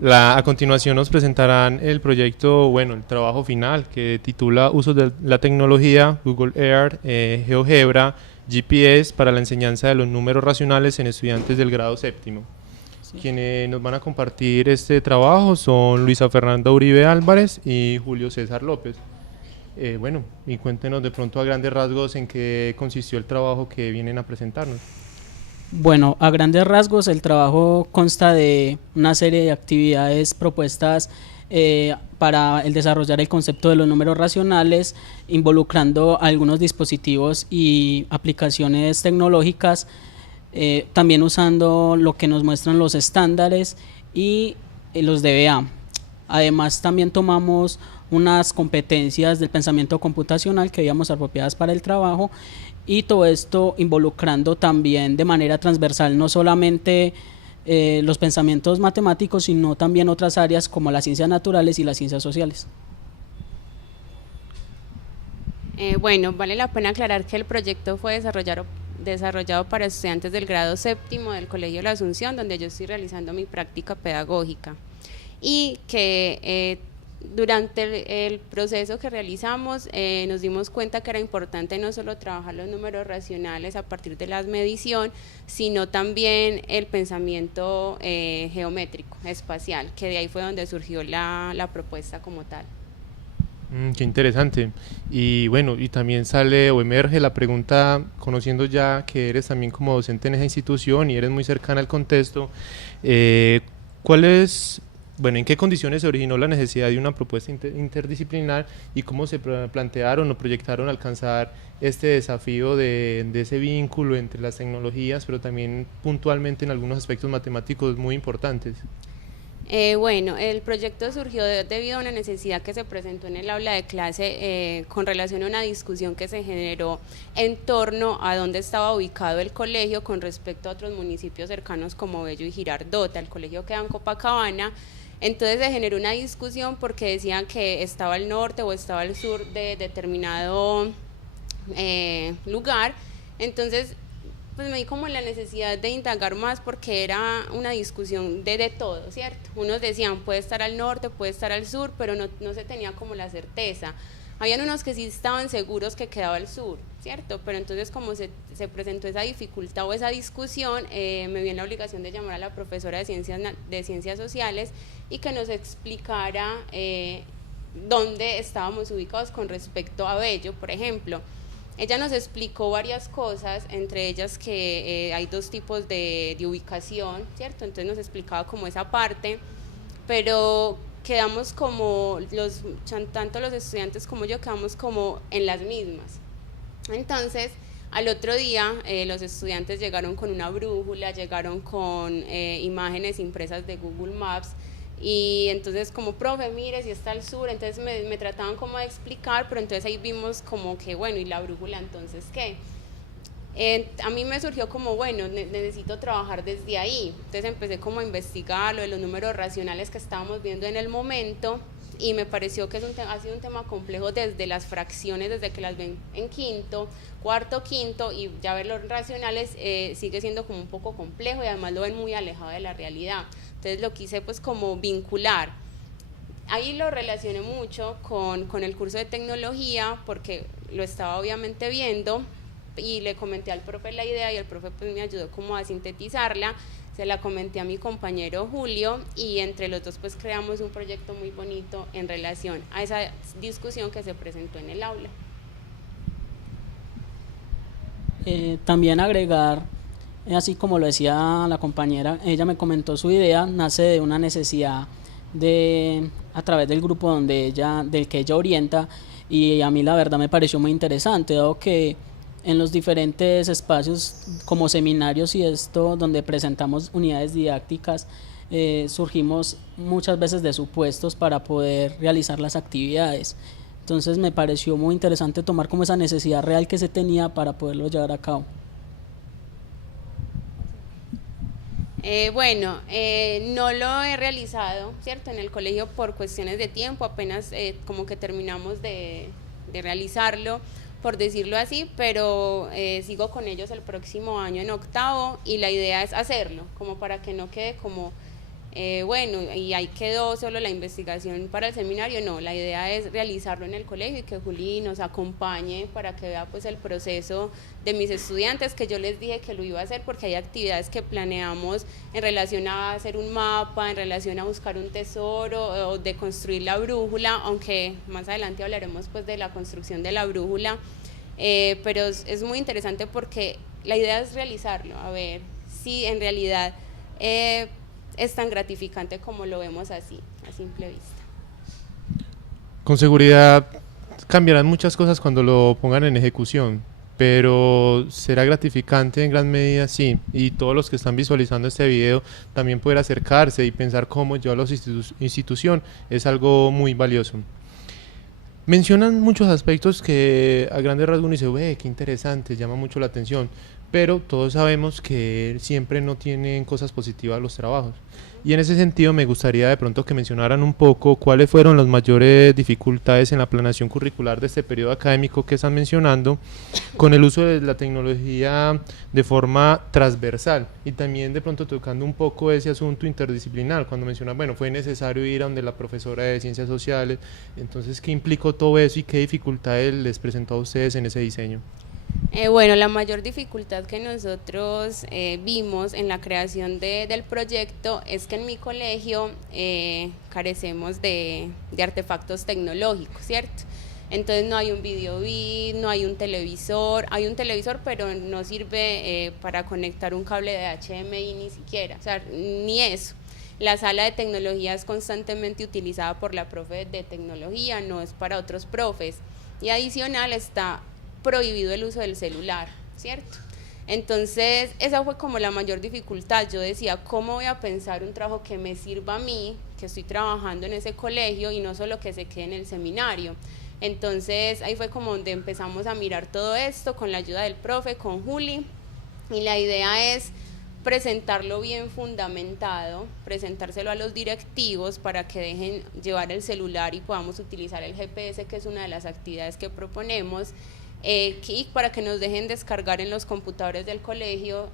A continuación nos presentarán el proyecto, bueno, el trabajo final que titula Usos de la tecnología, Google Earth, GeoGebra, GPS para la enseñanza de los números racionales en estudiantes del grado séptimo. Sí. Quienes nos van a compartir este trabajo son Luisa Fernanda Uribe Álvarez y Julio César López. Bueno, y cuéntenos de pronto a grandes rasgos en qué consistió el trabajo que vienen a presentarnos. Bueno, a grandes rasgos el trabajo consta de una serie de actividades propuestas para el desarrollar el concepto de los números racionales, involucrando algunos dispositivos y aplicaciones tecnológicas, también usando lo que nos muestran los estándares y los DBA. Además, también tomamos unas competencias del pensamiento computacional que veíamos apropiadas para el trabajo, y todo esto involucrando también de manera transversal no solamente los pensamientos matemáticos, sino también otras áreas como las ciencias naturales y las ciencias sociales. Bueno, vale la pena aclarar que el proyecto fue desarrollado para estudiantes del grado séptimo del Colegio La Asunción, donde yo estoy realizando mi práctica pedagógica, y que durante el proceso que realizamos nos dimos cuenta que era importante no solo trabajar los números racionales a partir de la medición, sino también el pensamiento geométrico, espacial, que de ahí fue donde surgió la propuesta como tal. Qué interesante. Y bueno, y también sale o emerge la pregunta, conociendo ya que eres también como docente en esa institución y eres muy cercana al contexto, eh, ¿cuál es, bueno, en qué condiciones se originó la necesidad de una propuesta interdisciplinar y cómo se plantearon o proyectaron alcanzar este desafío de ese vínculo entre las tecnologías, pero también puntualmente en algunos aspectos matemáticos muy importantes? Bueno, el proyecto surgió debido a una necesidad que se presentó en el aula de clase con relación a una discusión que se generó en torno a dónde estaba ubicado el colegio con respecto a otros municipios cercanos como Bello y Girardota. El colegio queda en Copacabana. Entonces se generó una discusión porque decían que estaba al norte o estaba al sur de determinado lugar. Entonces pues me di como la necesidad de indagar más porque era una discusión de todo, ¿cierto? Unos decían puede estar al norte, puede estar al sur, pero no se tenía como la certeza. Habían unos que sí estaban seguros que quedaba al sur, ¿cierto? Pero entonces como se presentó esa dificultad o esa discusión, me vi en la obligación de llamar a la profesora de ciencias sociales y que nos explicara dónde estábamos ubicados con respecto a Bello, por ejemplo. Ella nos explicó varias cosas, entre ellas que hay dos tipos de ubicación, ¿cierto? Entonces nos explicaba como esa parte, pero quedamos como, tanto los estudiantes como yo quedamos como en las mismas. Entonces, al otro día los estudiantes llegaron con una brújula, llegaron con imágenes impresas de Google Maps, y entonces como profe, mire si está al sur, entonces me trataban como de explicar, pero entonces ahí vimos como que bueno, y la brújula entonces qué. A mí me surgió como bueno, necesito trabajar desde ahí, entonces empecé como a investigar lo de los números racionales que estábamos viendo en el momento, y me pareció que ha sido un tema complejo desde las fracciones, desde que las ven en quinto, cuarto, quinto, y ya ver los racionales sigue siendo como un poco complejo y además lo ven muy alejado de la realidad. Entonces lo quise pues como vincular. Ahí lo relacioné mucho con el curso de tecnología porque lo estaba obviamente viendo y le comenté al profe la idea y el profe pues me ayudó como a sintetizarla. Se la comenté a mi compañero Julio y entre los dos pues creamos un proyecto muy bonito en relación a esa discusión que se presentó en el aula. También agregar, así como lo decía la compañera, ella me comentó su idea, nace de una necesidad de, a través del grupo del que ella orienta, y a mí la verdad me pareció muy interesante, dado que en los diferentes espacios como seminarios y esto, donde presentamos unidades didácticas, surgimos muchas veces de supuestos para poder realizar las actividades. Entonces me pareció muy interesante tomar como esa necesidad real que se tenía para poderlo llevar a cabo. Bueno, no lo he realizado, ¿cierto? En el colegio por cuestiones de tiempo, apenas como que terminamos de realizarlo, por decirlo así, pero sigo con ellos el próximo año en octavo y la idea es hacerlo, como para que no quede como bueno, y ahí quedó solo la investigación para el seminario. No, la idea es realizarlo en el colegio y que Juli nos acompañe para que vea pues el proceso de mis estudiantes, que yo les dije que lo iba a hacer porque hay actividades que planeamos en relación a hacer un mapa, en relación a buscar un tesoro o de construir la brújula, aunque más adelante hablaremos pues de la construcción de la brújula, pero es muy interesante porque la idea es realizarlo, a ver si en realidad es tan gratificante como lo vemos así, a simple vista. Con seguridad cambiarán muchas cosas cuando lo pongan en ejecución, pero será gratificante en gran medida, sí, y todos los que están visualizando este video también poder acercarse y pensar cómo llevar a la institución es algo muy valioso. Mencionan muchos aspectos que a grandes rasgos uno dice, ve, qué interesante, llama mucho la atención, pero todos sabemos que siempre no tienen cosas positivas los trabajos. Y en ese sentido me gustaría de pronto que mencionaran un poco cuáles fueron las mayores dificultades en la planeación curricular de este periodo académico que están mencionando, con el uso de la tecnología de forma transversal y también de pronto tocando un poco ese asunto interdisciplinar, cuando mencionan, bueno, fue necesario ir a donde la profesora de ciencias sociales, entonces, ¿qué implicó todo eso y qué dificultades les presentó a ustedes en ese diseño? Bueno, la mayor dificultad que nosotros vimos en la creación del proyecto es que en mi colegio carecemos de artefactos tecnológicos, ¿cierto? Entonces no hay un video bit, no hay un televisor, hay un televisor pero no sirve para conectar un cable de HDMI ni siquiera, o sea, ni eso. La sala de tecnología es constantemente utilizada por la profe de tecnología, no es para otros profes, y adicional está prohibido el uso del celular, ¿cierto? Entonces esa fue como la mayor dificultad. Yo decía, ¿cómo voy a pensar un trabajo que me sirva a mí, que estoy trabajando en ese colegio y no solo que se quede en el seminario? Entonces ahí fue como donde empezamos a mirar todo esto con la ayuda del profe, con Juli, y la idea es presentarlo bien fundamentado, presentárselo a los directivos para que dejen llevar el celular y podamos utilizar el GPS, que es una de las actividades que proponemos, y para que nos dejen descargar en los computadores del colegio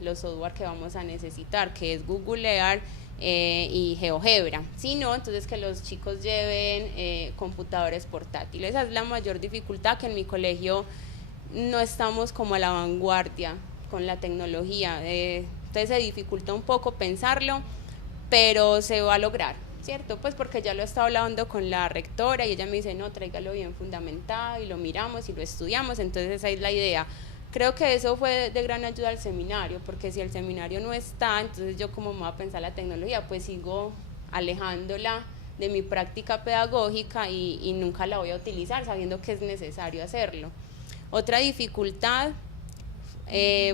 los software que vamos a necesitar, que es Googlear y GeoGebra. Si no, entonces que los chicos lleven computadores portátiles. Esa es la mayor dificultad, que en mi colegio no estamos como a la vanguardia con la tecnología, entonces se dificulta un poco pensarlo, pero se va a lograr, ¿cierto? Pues porque ya lo he estado hablando con la rectora y ella me dice, no, tráigalo bien fundamentado y lo miramos y lo estudiamos, entonces esa es la idea. Creo que eso fue de gran ayuda al seminario, porque si el seminario no está, entonces yo cómo me voy a pensar la tecnología, pues sigo alejándola de mi práctica pedagógica y nunca la voy a utilizar sabiendo que es necesario hacerlo. Otra dificultad,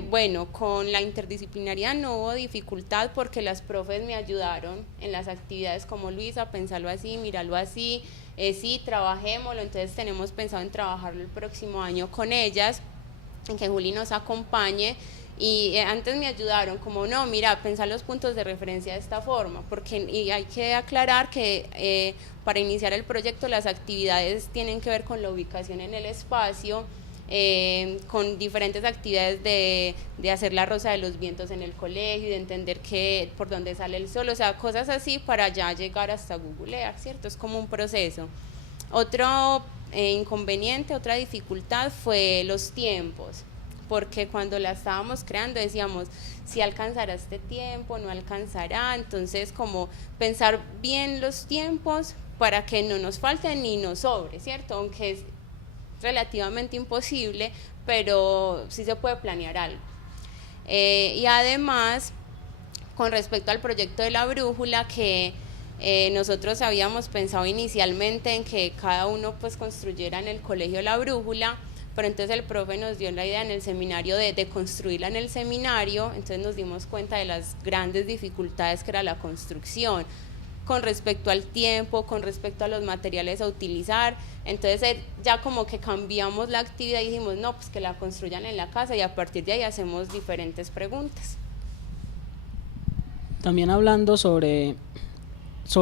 bueno, con la interdisciplinaridad no hubo dificultad porque las profes me ayudaron en las actividades como Luisa, pensarlo así, míralo así, sí, trabajémoslo, entonces tenemos pensado en trabajarlo el próximo año con ellas, en que Juli nos acompañe, y antes me ayudaron como, no, mira, pensar los puntos de referencia de esta forma, porque y hay que aclarar que para iniciar el proyecto las actividades tienen que ver con la ubicación en el espacio, con diferentes actividades de hacer la rosa de los vientos en el colegio, de entender por dónde sale el sol, o sea, cosas así para ya llegar hasta googlear, ¿cierto? Es como un proceso. Otro inconveniente, otra dificultad fue los tiempos, porque cuando la estábamos creando decíamos, si alcanzará este tiempo, no alcanzará, entonces como pensar bien los tiempos para que no nos falte ni nos sobre, ¿cierto? Aunque es relativamente imposible, pero sí se puede planear algo. Y además, con respecto al proyecto de la brújula, que nosotros habíamos pensado inicialmente en que cada uno pues construyera en el colegio la brújula, pero entonces el profe nos dio la idea en el seminario de construirla en el seminario, entonces nos dimos cuenta de las grandes dificultades que era la construcción, con respecto al tiempo, con respecto a los materiales a utilizar, entonces ya como que cambiamos la actividad y dijimos, no, pues que la construyan en la casa, y a partir de ahí hacemos diferentes preguntas. También hablando sobre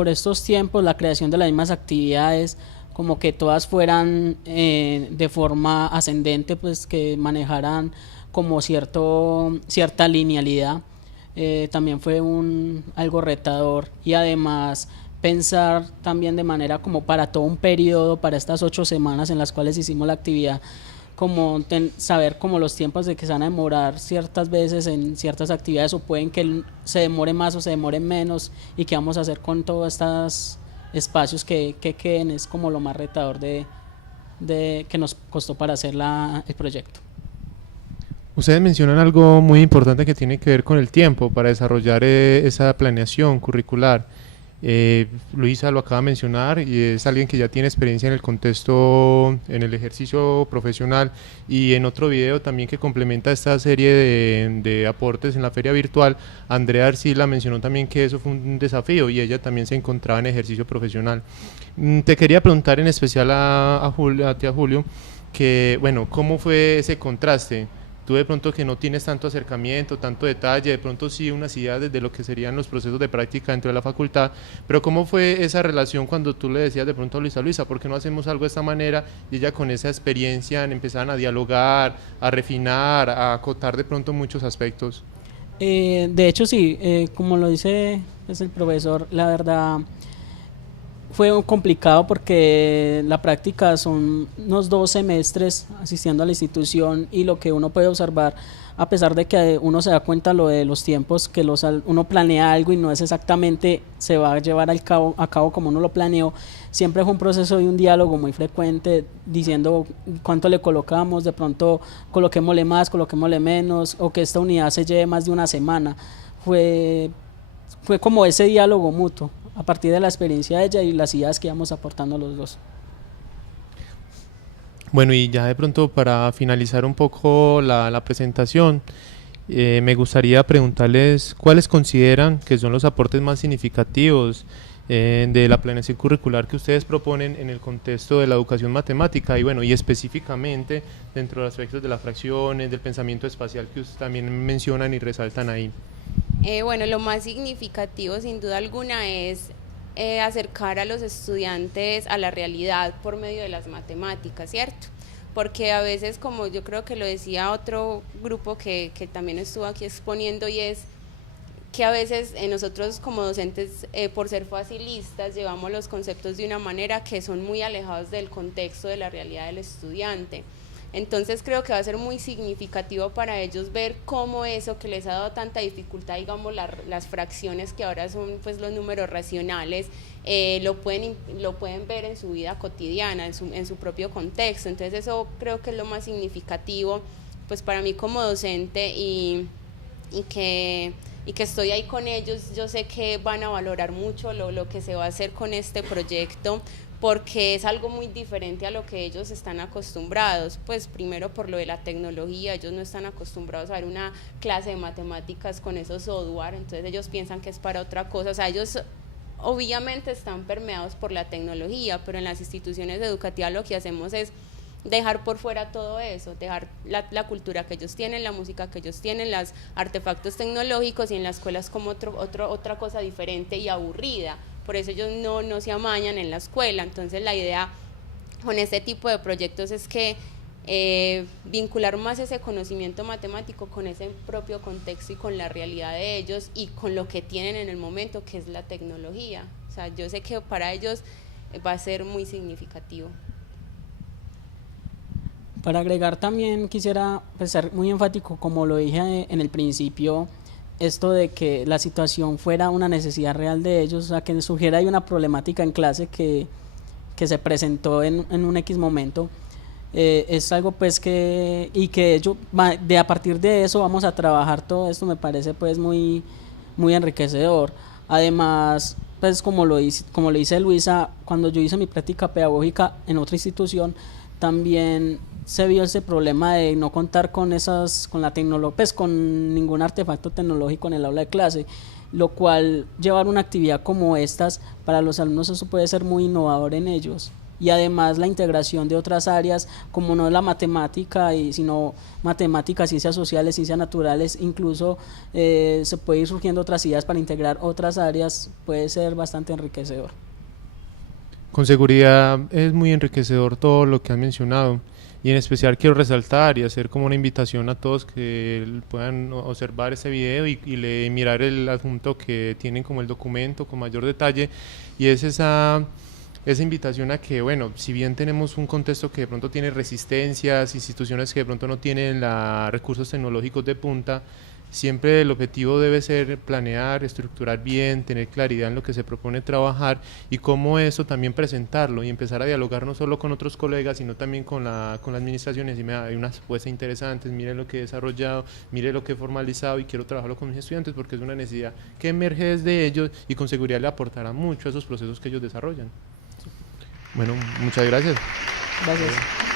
estos tiempos, la creación de las mismas actividades, como que todas fueran de forma ascendente, pues que manejaran como cierta linealidad. también fue algo retador, y además pensar también de manera como para todo un periodo, para estas 8 semanas en las cuales hicimos la actividad, como saber como los tiempos de que se van a demorar ciertas veces en ciertas actividades, o pueden que se demore más o se demore menos, y qué vamos a hacer con todos estos espacios que queden, es como lo más retador de que nos costó para hacer el proyecto. Ustedes mencionan algo muy importante que tiene que ver con el tiempo para desarrollar esa planeación curricular. Luisa lo acaba de mencionar y es alguien que ya tiene experiencia en el contexto, en el ejercicio profesional, y en otro video también que complementa esta serie de aportes en la feria virtual, Andrea Arcila mencionó también que eso fue un desafío y ella también se encontraba en ejercicio profesional. Te quería preguntar en especial a ti, a Julio, que bueno, ¿cómo fue ese contraste? Tú de pronto que no tienes tanto acercamiento, tanto detalle, de pronto sí unas ideas de lo que serían los procesos de práctica dentro de la facultad, pero ¿cómo fue esa relación cuando tú le decías de pronto a Luisa, ¿por qué no hacemos algo de esta manera? Y ella con esa experiencia empezaban a dialogar, a refinar, a acotar de pronto muchos aspectos. De hecho sí, como lo dice pues, el profesor, la verdad fue complicado porque la práctica son unos 2 semestres asistiendo a la institución, y lo que uno puede observar, a pesar de que uno se da cuenta lo de los tiempos, que uno planea algo y no es exactamente se va a llevar a cabo como uno lo planeó, siempre es un proceso y un diálogo muy frecuente diciendo cuánto le colocamos, de pronto coloquémosle más, coloquémosle menos, o que esta unidad se lleve más de una semana. Fue como ese diálogo mutuo a partir de la experiencia de ella y las ideas que íbamos aportando los dos. Bueno, y ya de pronto para finalizar un poco la presentación, me gustaría preguntarles cuáles consideran que son los aportes más significativos de la planeación curricular que ustedes proponen en el contexto de la educación matemática, y bueno, y específicamente dentro de los aspectos de las fracciones, del pensamiento espacial que ustedes también mencionan y resaltan ahí. Bueno, lo más significativo sin duda alguna es acercar a los estudiantes a la realidad por medio de las matemáticas, ¿cierto? Porque a veces, como yo creo que lo decía otro grupo que también estuvo aquí exponiendo, y es que a veces nosotros como docentes, por ser facilistas, llevamos los conceptos de una manera que son muy alejados del contexto de la realidad del estudiante. Entonces creo que va a ser muy significativo para ellos ver cómo eso que les ha dado tanta dificultad, digamos las fracciones que ahora son pues los números racionales, lo pueden ver en su vida cotidiana, en su propio contexto. Entonces eso creo que es lo más significativo pues para mí como docente, y que estoy ahí con ellos. Yo sé que van a valorar mucho lo que se va a hacer con este proyecto, porque es algo muy diferente a lo que ellos están acostumbrados, pues primero por lo de la tecnología, ellos no están acostumbrados a ver una clase de matemáticas con esos software, entonces ellos piensan que es para otra cosa, o sea, ellos obviamente están permeados por la tecnología, pero en las instituciones educativas lo que hacemos es dejar por fuera todo eso, dejar la cultura que ellos tienen, la música que ellos tienen, los artefactos tecnológicos, y en la escuela es como otra cosa diferente y aburrida. Por eso ellos no se amañan en la escuela. Entonces la idea con este tipo de proyectos es que vincular más ese conocimiento matemático con ese propio contexto y con la realidad de ellos y con lo que tienen en el momento, que es la tecnología. O sea, yo sé que para ellos va a ser muy significativo. Para agregar también quisiera ser muy enfático, como lo dije en el principio, esto de que la situación fuera una necesidad real de ellos, o sea, que surgiera ahí una problemática en clase que se presentó en un X momento, es algo pues y que a partir de eso vamos a trabajar todo esto, me parece pues muy, muy enriquecedor. Además, pues como lo dice Luisa, cuando yo hice mi práctica pedagógica en otra institución, también se vio ese problema de no contar con la tecnología, pues con ningún artefacto tecnológico en el aula de clase, lo cual llevar una actividad como estas para los alumnos, eso puede ser muy innovador en ellos. Y además la integración de otras áreas, como no la matemática, sino matemáticas, ciencias sociales, ciencias naturales, incluso se puede ir surgiendo otras ideas para integrar otras áreas, puede ser bastante enriquecedor. Con seguridad es muy enriquecedor todo lo que han mencionado. Y en especial quiero resaltar y hacer como una invitación a todos que puedan observar ese video y mirar el adjunto que tienen como el documento con mayor detalle, y es esa invitación a que, bueno, si bien tenemos un contexto que de pronto tiene resistencias, instituciones que de pronto no tienen recursos tecnológicos de punta, siempre el objetivo debe ser planear, estructurar bien, tener claridad en lo que se propone trabajar y cómo eso también presentarlo y empezar a dialogar no solo con otros colegas, sino también con la administración y decir, hay unas propuestas interesantes, mire lo que he desarrollado, mire lo que he formalizado y quiero trabajarlo con mis estudiantes porque es una necesidad que emerge desde ellos y con seguridad le aportará mucho a esos procesos que ellos desarrollan. Bueno, muchas gracias. Gracias.